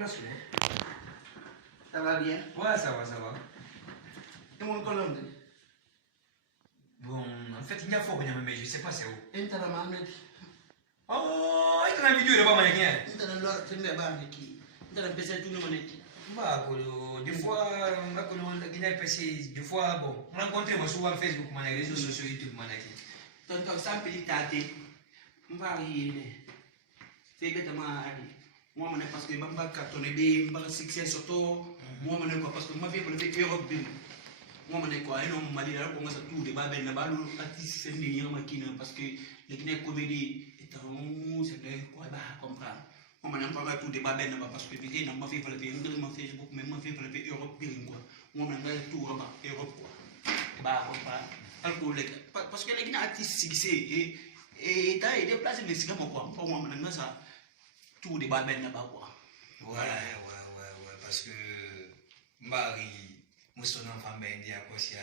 place. Ça va bien? Ouais, ça va, ça va. Et mon colonne? Bon, en fait, il y a fort, mais je sais pas c'est où. Et tu as la main? Oh, il y a une vidéo là-bas, mais rien. Tu as la loi, tu as la barre qui. Tu as la PC, tout le monde est. Bah, des fois, on va connaître la Guinée PC, des fois, bon, on rencontre moi souvent Facebook, les réseaux sociaux, YouTube, donc comme ça, petit tâté, on va arriver. C'est exactement moi, parce que je vais cartonner, je vais succès surtout. Moi, parce que je vais pour le Europe. Moi, je vais quoi, non, je vais dire que tout le babel, je vais artiste, c'est une parce que la Guinée comédie est un c'est quoi, comprendre. Moi, je vais tout le babel, parce que je vais pour le Facebook, mais je vais pour le Europe. Moi, je vais tout Europe. Parce que les Guinéens artistes succès et t'as des places de cinéma quoi pour moi maintenant ça tout débat ben là-bas quoi. Ouais, parce que Marie, mouston enfant ben dia quoi c'est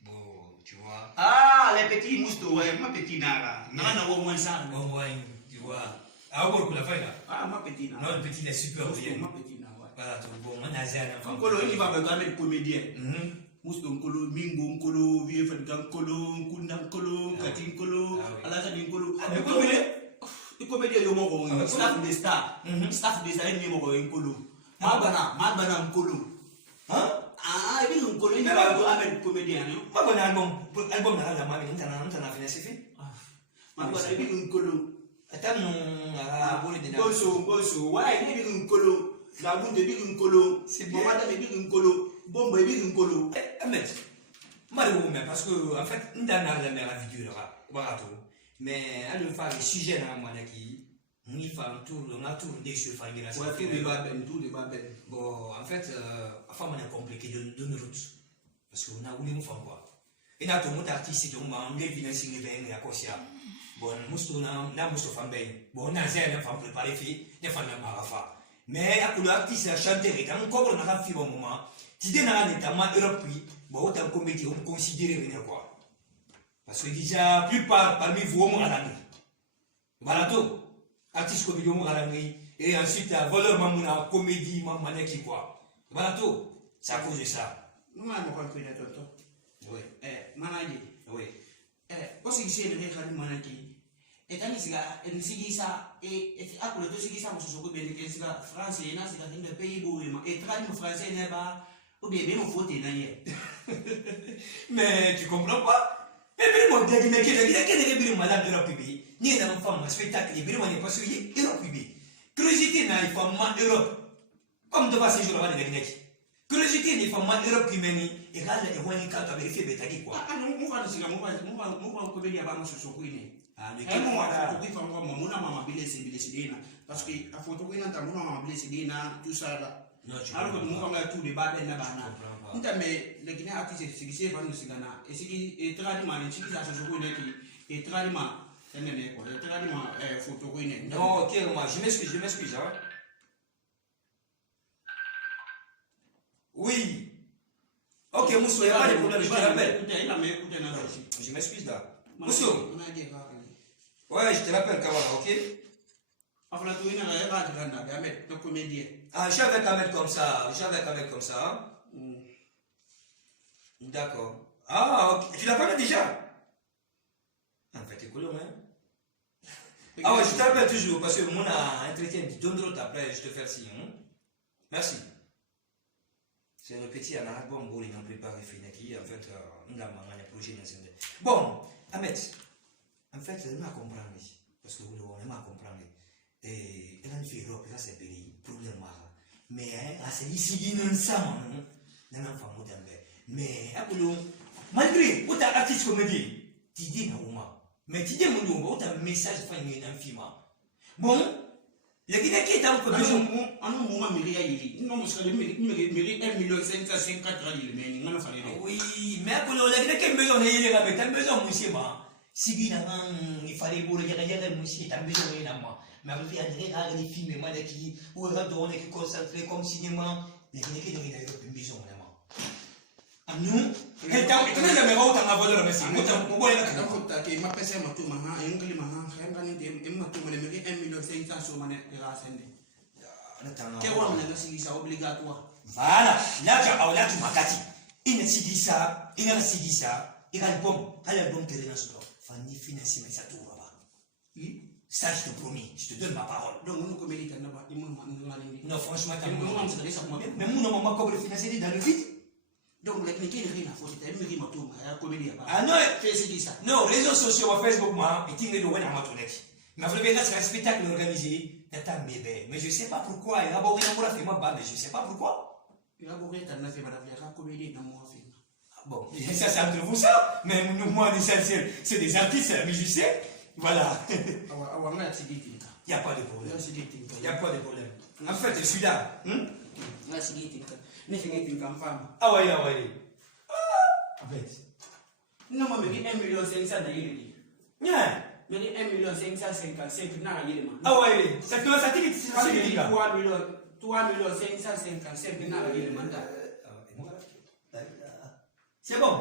bon, tu vois. Ah, les petits moustos ouais, ma petite nara. Non, au moins ça. Au moins, tu vois. Ah, bon, pour la fin là. Ah, ma petite nara. Non, le petit il est super bien. Ma petite nara. Voilà, tout bon, on a un enfant. Encore il va me garder comédien. Musto nkolo mingo nkolo vie fat nkolo nkunda nkolo kati nkolo alaza nkolo e comédien yo moko staff de star ni moko nkolo mabana nkolo hein e bi nkolo ni ba go avec comédien no mabana album na la mami ntana finesse fi mabana e bi nkolo atanu boli de boso wa e bi nkolo la bunde bi nkolo mamada bi nkolo bon, baby, un colo. Ahmed, parce que, en fait, nous avons la vidéo là, mais à le faire les sujets dans la qui, on y fait un tour des choses, tout les babel. Bon, en fait, enfin, on est compliqué de nos routes. Parce qu'on a voulu nous faire quoi. Et là, tout le monde artiste, tout le monde, on est venu signer bien, à quoi c'est. Bon, nous avons fait bien. Bon, on a fait préparer les filles, on a fait un marafa. Mais, à coup l'artiste a chanté, et encore, on a fait un moment. Si tu as notamment Europe, bon, tu as comédie, on considère venir quoi. Parce que déjà, la plupart parmi vous, on a l'année. Voilà tout. Artiste comédie, on a l'année. Et ensuite, voleur, mamouna, comédie, mamouna, qui quoi. Voilà tout. C'est à cause de ça. Nous avons compris, tonton. Oui. Managi. Oui. Parce que c'est le réclat de Managi. Et quand il s'y ça, et à cause de ce qui s'est passé, c'est que France, il y a un pays beau, et traduit français n'est pas. Ou bien, on faut t'énerver. Mais tu comprends pas? Et puis, moi, je dis, mais qui est madame Europe, ni un enfant, un spectacle, et puis, on n'est pas sûr, Europe, curiosité n'a pas mal Europe. Comme de passer jour avant de venir. Curiosité n'est pas mal Europe qui mène, et là, et on est capable de vérifier, mais t'as dit quoi? Ah non, on va dire, on va combien avant ce soir. Ah, mais qui moi, il faut voir mon maman blessé, parce que la photo qui est dans mon maman blessé, tout ça là. Alors que nous avons tout débat dans la banane. Nous avons les Guinéens artistes qui se font nous sigana et ce qui est traditionnel, ce qui se joue qui est traditionnel, c'est n'est pas traditionnel photo qui n'est. Non, ok, moi je m'excuse, hein. Oui. Ok, Moussou, il n'y a pas de problème, je te rappelle. Je m'excuse là. Moussou. Ouais, je te rappelle, Kawara, ok? Ah, je suis avec un mec comme ça. Hein? D'accord. Ah, ok. Tu l'as pas déjà? En fait, c'est cool, hein? Ah ouais, je te rappelle toujours, parce que mon entretien dit donne l'autre après, je te fais signe. Hein? Merci. C'est le petit en album, bon, il n'a préparé Finaki, en fait, on a un projet dans ce bon, Ahmed, en fait, on a compris, parce que on a compris. Et elle a fait Europe, ça c'est pays, problème. Mais c'est ici, il y a un sang, il y a un enfant moderne. Mais, malgré, où tu as artiste comédie, tu dis non, mais tu dis non, où tu as un message, tu as un film. Bon, il y a quelqu'un qui est en commission. En un moment, il y a un million 554 mais il y a oui, mais pour le gars qui me donne, il y a un besoin, monsieur. Si il fallait bouler, il y a un monsieur, il y a un besoin, mais après, il y a des films, qui ou on est concentré comme cinéma, mais il y a une maison vraiment. À nous, quelqu'un qui nous a mis autant à voler le message. Pourquoi il y a un peu de ma personne, ma tour, Quel homme n'a pas ça obligatoire? Voilà, là tu m'as gâté. Il ne s'est dit ça, il ne s'est dit ça. Il a l'album qui est dans ce temps. Fanny finance, mais ça tout va pas. Oui. Ça, je te promets, je te donne ma parole. Donc, nous, comme il est là-bas, il m'a non, franchement, t'as dit. Mais moi, non, maman, comment financer dans le vide? Donc, la clinique, il n'y a rien à faire. Il me dit, ma tour, la comédie. Ah non, c'est ça. Non, réseaux sociaux, Facebook, moi, et tu me dois à ma toilette. Mais vous avez un spectacle organisé, mais je ne sais pas pourquoi. Il a beau rien pour la film, mais je ne sais pas pourquoi. Il a beau rien pour la film, la comédie dans mon film. Bon, ça, c'est entre vous ça. Mais moi, l'essentiel, c'est des artistes, musiciens. Voilà. Il n'y a pas de problème. Il n'y a pas de problème. En fait, je suis là. Ah ouais, ah ouais. En fait. Non, mais il y a 1,5 million. Bien. Mais il y a 1,555 000. Ah ouais, ça te ça dit c'est 3 555 000. C'est bon.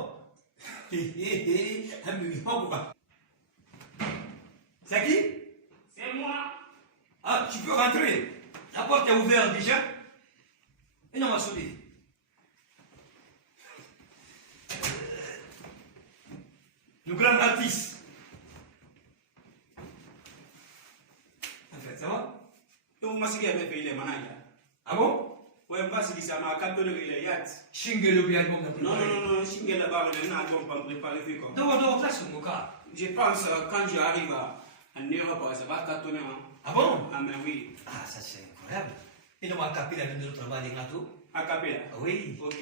C'est qui? C'est moi. Ah, tu peux rentrer. La porte est ouverte déjà. Et non, ma souris. Le grand artiste. En fait, ça va? Donc, moi, c'est qui a fait les managers. Ah bon? Oui, moi, c'est qui ça m'a cadeau de yacht. Shingel ou bien bon. Non, Shingel là-bas, on a un pas préparé comme. Non, classe mon cas. Je pense quand j'arrive en Europe, ça va cartonner. Ah bon? Ah, mais oui. Ah, ça c'est incroyable. Et donc, à Capella, de notre travail des gâteaux? À Capella? Oui. Ok.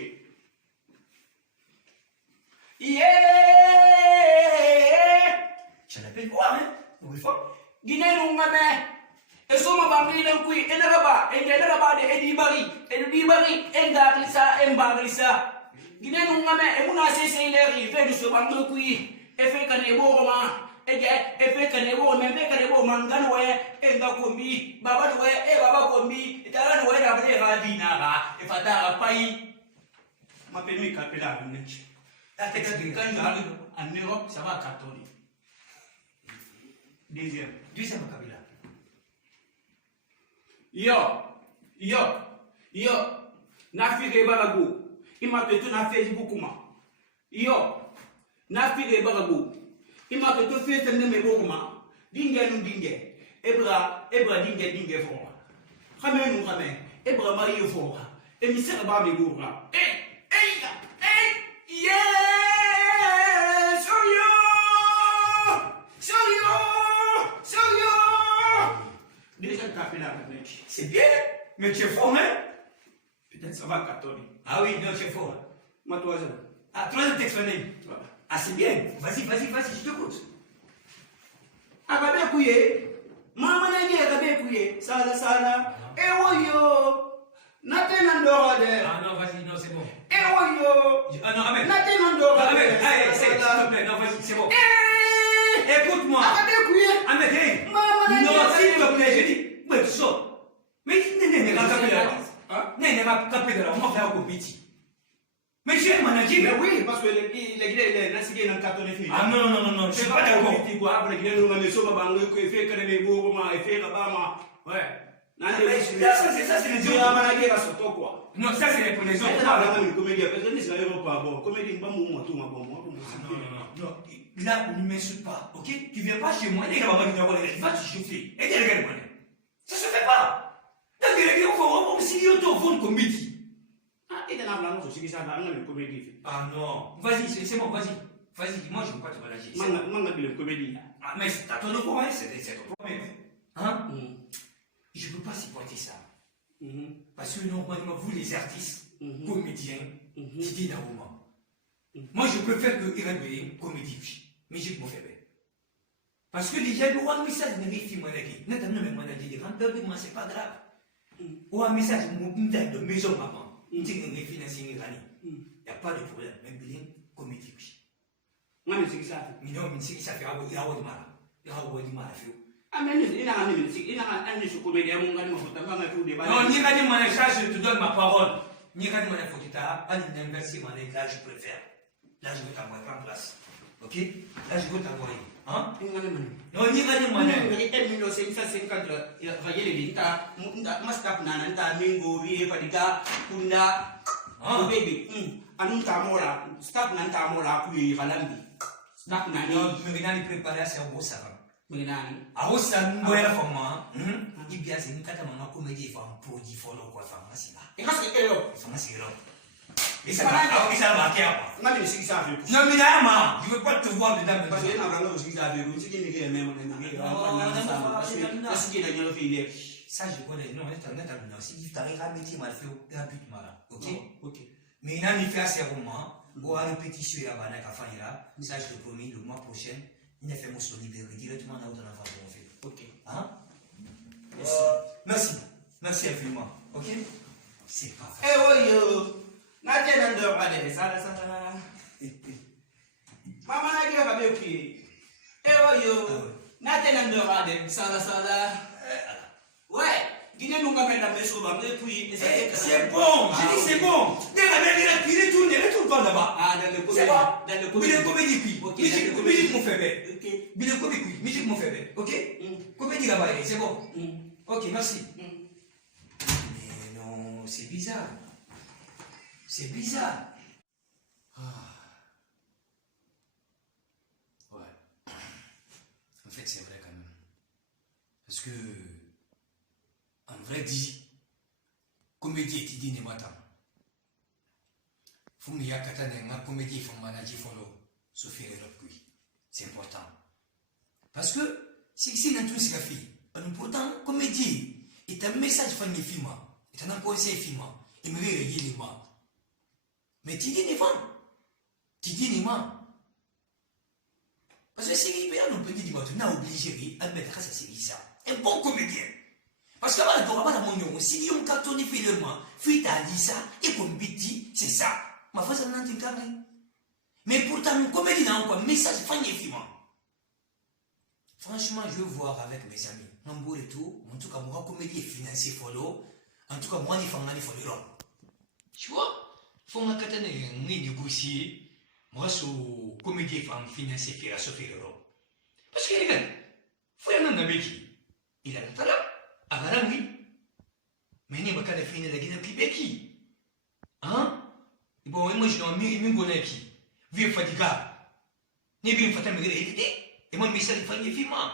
Yeah! Je l'appelle quoi, hein? Oui, fort. Guinée, nous, ma mère. Et so ma bangri dan kui enaraba de edibari engarisa embarisa gine nu ngame emuna sese ileri fe du so bangri kui efe kane bo ma efe kane bo membe kane bo mangano we enga kombi baba we baba kombi itara we na bale radina ga ifata apai ma permis capella nechi ta te quand j'arrive en Europe ça va cartonner. Deuxième Kabila. Yo, na fige bagago. Ima peto na Facebook ma. Yo, na fige bagago. Ima peto Facebook ne me boguma. Dinge. Ebra dinge fo. Xame. Ebra mari fo. E mi sera ba me gora. Yeah! So yo! Déjà le café là, C'est bien, mais tu es fort, hein? Peut-être ça va cartonner. Ah oui, non, tu es fort. Moi, 3 ans. Ah, 3 ans t'exprimer. Ah, c'est bien. Vas-y, je t'écoute. Akabe kuye. Mama nani akabe kuye. Sala. Ewoyo. Natena ndorade. Ah non, vas-y, non, c'est bon. Ewoyo. Ah non, Ahmed. Natena ndorade. Ahmed, allez, s'il te plaît, non, vas-y, c'est bon. Écoute-moi. Akabe kuye. Ahmed, hey. Mama nani. Non, s'il te plaît, je dis. Mais sors. Mais n'est pas capé là. N'est pas capé là. On va faire un petit. Mais j'ai un manager. Mais oui, parce que les Guinéens, ils n'ont pas cartonné. Ah non, je suis pas d'accord. Après, les Guinéens, ils ont fait que les beaux et fait là-bas. Ouais. Ça, c'est les autres. Non, ça, c'est pour les autres. Non. Là, ne m'insulte pas, ok? Tu viens pas chez moi, les gars, va te chauffer. Et les gars, ça se fait pas. Donc, les gars, on s'y dit autour, comme midi. Ah non. Vas-y, c'est bon, vas-y. Vas-y, moi, je ne veux pas te manager. Ah, mais c'est à ton problème, c'est ton problème. Hein? Je ne peux pas supporter ça. Parce que normalement, vous les artistes, comédiens, qui dans le moment. Moi, je préfère que Irène comédie, mais je me fais. Parce que déjà, le roi message ne vérifie mon avis. Notamment, même mon avis, les grands peuples, c'est pas grave. Ou un message de maison, maman. Il n'y a pas de problème, même bien comédie. Non, mais c'est que ça. Mais non, mais c'est que ça fait un peu de mal. Il y a un peu de mal à faire. Ah, mais il a un comédien, mon gars, non, ni gagner mon échange, je te donne ma parole. Ni gagner mon infotita, pas d'inverser mon là, je préfère. Là, je vais t'envoyer en place. Ok? Là, je vais t'envoyer. Hein? Ini mana mana? Non, ni gani mana? Ini 1950 rayele dinta, mas tap nana nta mingo vie padiga kunda. Oh baby, anun tamola, stop nan tamola kui kalambi. Stop nani. Mengenali preparasi awosa. Mengenali. Awosa ngoya fama. Ibiasa ni kata mama komedi fam proji follow kwa fama sila. Ikasi elo. Fama sila. Isa ba apa? Ngami ni sigi safi. Non mi ama. Je veux pas te voir dedans. Parce que na rango sigi safi, on sigi ni ke même on ni. Parce que na nyolo fille. Ça je connais. Non, c'est un net non. Si tu t'arrives à mettre mal fait un but mara. OK? OK. Mais il a mis fait assez romans. Ou à répétition là bas na kafanya. Ça je te promets le mois prochain, il a fait mon son libéré directement là où on a fait. OK. Hein? Merci. Merci infiniment. OK? C'est pas facile. Eh oui yo. Na tena ndo pale sala. Mama na kile kabeoki. Yo. Na tena ndo pale sala. Ouais, Guinée nous a mis sur la main puis c'est bon, j'ai dit c'est bon. Dès la mère il a tiré tout le temps là-bas. Ah dans le c'est bon. Dans le comédie puis. Musique mon fait OK. Bien comédie, musique mon fait OK? Comédie là-bas, c'est bon. OK, merci. Mais non, c'est bizarre. C'est bizarre. Ouais. En fait, c'est vrai quand même. Parce que, en vrai dit, comédie est idée ne matin. Faut me dire que comédie faut manager follow se faire c'est important. Parce que si dans tout ce qu'il fait, important comédie est un message fan de film, est un conseil film, et me réveiller les mains. Mais tu dis ne pas. Parce que c'est on peut dire que tu n'as obligé à mettre ça. Un bon comédien. Parce que si on cartonne finalement, fuite à dire ça, et comme biti, c'est ça. Ma foi, ça n'a pas été. Mais pourtant, une comédie n'a encore message magnifiquement. Franchement, je veux voir avec mes amis. Non, et tout. En tout cas, moi, comédie financier follow. En tout cas, moi, il faut aller follow. Tu vois? Faut que tu négocier. Moi, sur comédie financier faire à l'Europe. Parce que, regarde, faut y aller dans le il a le talent. Alors, oui. Mais il n'y a pas de finir la Guinée Pibeki. Hein? Bon, moi, je suis un peu qui. Vieux fatigué. Ni bien fatigué, mais il et moi, je suis famille filmant.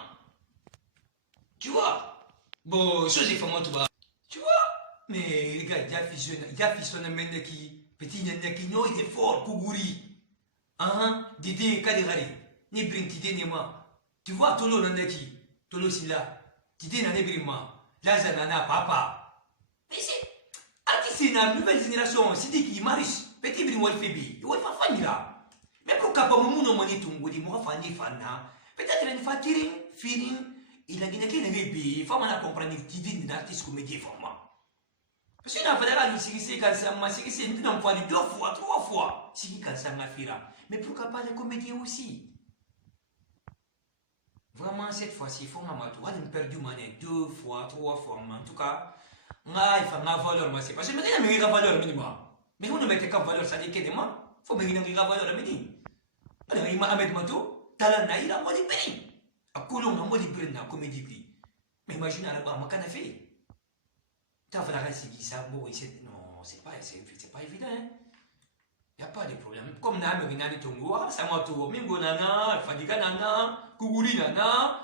Tu vois? Bon, chose est fameux, tu vois? Mais regarde, il y a fils de mende qui, petit nyanya qui, non, il est fort, Kougouri. Hein? Dédé, Kaderari. Ni brin, Tité, ni moi. Tu vois, Tolo Nandaki, Tolo Silla, Tité Nanebrima, Lazanana, papa. Mais c'est. Artiste, la nouvelle génération, c'est dit qu'il marie. Petit brin, Wolfebi, il va faire famille là. Mais pourquoi pas mon nom, on dit, moi, Fanny, Fana. Peut-être une fatigue, feeling, il a dit qu'il n'avait pas, il faut comprendre que tu dis une artiste comédien pour moi. Parce que dans le fédéral, c'est quand ça m'a c'est une fois, 2 fois, 3 fois, c'est quand ça m'a fait là. Mais pourquoi pas les comédiens aussi? Vraiment, cette fois-ci, il faut que je perdu 2 fois, 3 fois, en tout cas, il faut que valeur, parce que je me dis, il y a une valeur minimum. Mais on ne met pas valeur, ça dit que demain, il faut que je me valeur minimum. Il m'a amené tout. Talent na ila mo di beni. Akulong na mo di beni na comédie bi. Mais imagine à la bas makana fait. T'as fait la récit ça bon non, c'est pas évident hein. Y a pas de problème. Comme na me nani tongo, ça m'a tout mingo nana, fadiga nana, kuguri nana,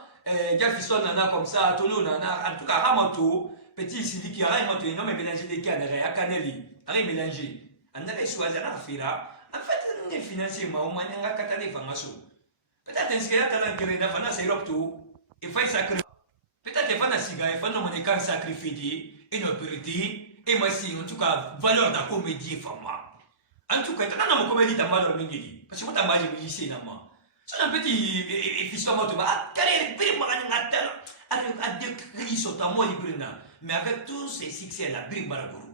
Jafison nana comme ça, tolo nana, en tout cas ramato, petit ici qui a ramato non mais mélanger des cannes, à caneli, rien mélanger. On avait choisi à faire là. En fait, on est financier, mais on m'a dit que tu as des formations. Peut-être que tu as des formations, c'est Europe tout. Il faut sacrifier. Peut-être que tu as des formations, sacrifier, et ne perdre, et moi, si, en tout cas, valeur de la comédie, format. En tout cas, tu as une comédie dans valeur de parce que tu as un musicien dans moi. C'est un petit fils de moi, tu vas carrière, mais avec tous ces succès, la brique baragourou.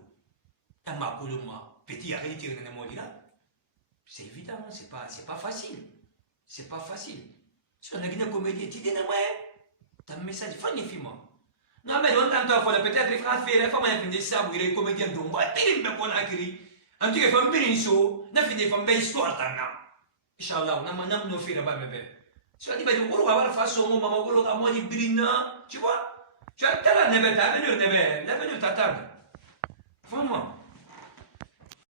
T'as ma coloma, petit arrêt de là. C'est évident, c'est pas facile. C'est pas facile. Si on a une comédie, tu dis, t'as un message, il film. Non, mais on entend peut-être les frères faire, les femmes ont fait ça, vous les comédiens d'ombre, et ils me font acquérir. En tout cas, il faut un peu une chose, n'a fait des femmes belles histoires, t'en as. Inch'Allah, on a maintenant nos filles là-bas, bébé. Tu as dit, on va faire son maman, on va manger brina. Tu vois? Tu as la neve, t'as venu, t'attendre. Vraiment.